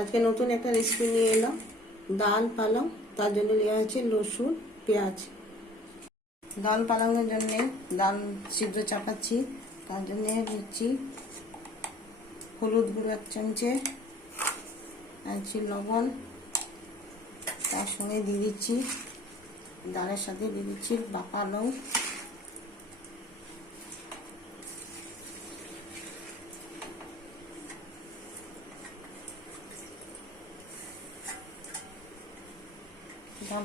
আজকে নতুন একটা রেসিপি নিয়ে এলাম। ডাল, পালং, তার জন্য নেওয়া হয়েছে রসুন, পেঁয়াজ। ডাল, পালংয়ের জন্য ডাল সিদ্ধ চাপাচ্ছি, তার জন্য দিচ্ছি হলুদ গুঁড়ো এক চামচে আছি লবণ। তার সঙ্গে দিয়ে দিচ্ছি, ডালের সাথে দিয়ে দিচ্ছি পালং ডাল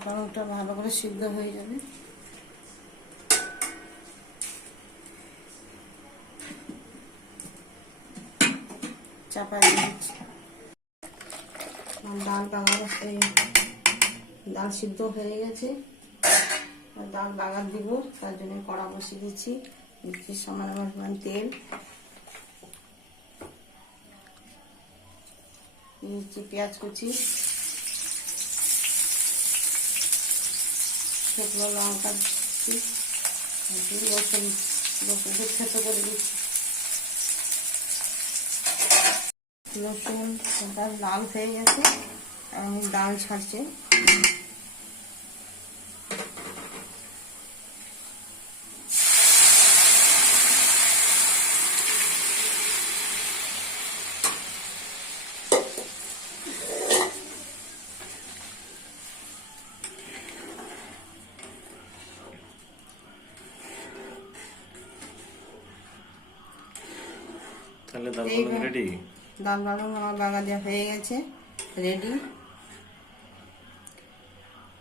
পালংটা ভালো করে সিদ্ধ হয়ে যাবে। চাপা দিচ্ছি। ডাল বাগার এই ডাল সিদ্ধ হয়ে গেছে। ডাল বাগার দিব, তার জন্য কড়া বসিয়ে দিচ্ছি। দিচ্ছি সামান্য পরিমাণ তেল। দিচ্ছি পেঁয়াজ কুচি। শুকনো লঙ্কা দিচ্ছি। রসুন রসুন খেতে করে দিচ্ছি। রসুন লাল হয়ে গেছে। এবং ডাল ছাড়ছে। তাহলে ডাল এই রেডি ডাল বালং আমার বাগা দেওয়া হয়ে গেছে রেডি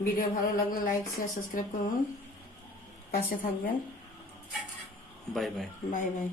ভিডিও ভালো লাগলে লাইক শেয়ার সাবস্ক্রাইব করুন। পাশে থাকবেন। Bye bye bye bye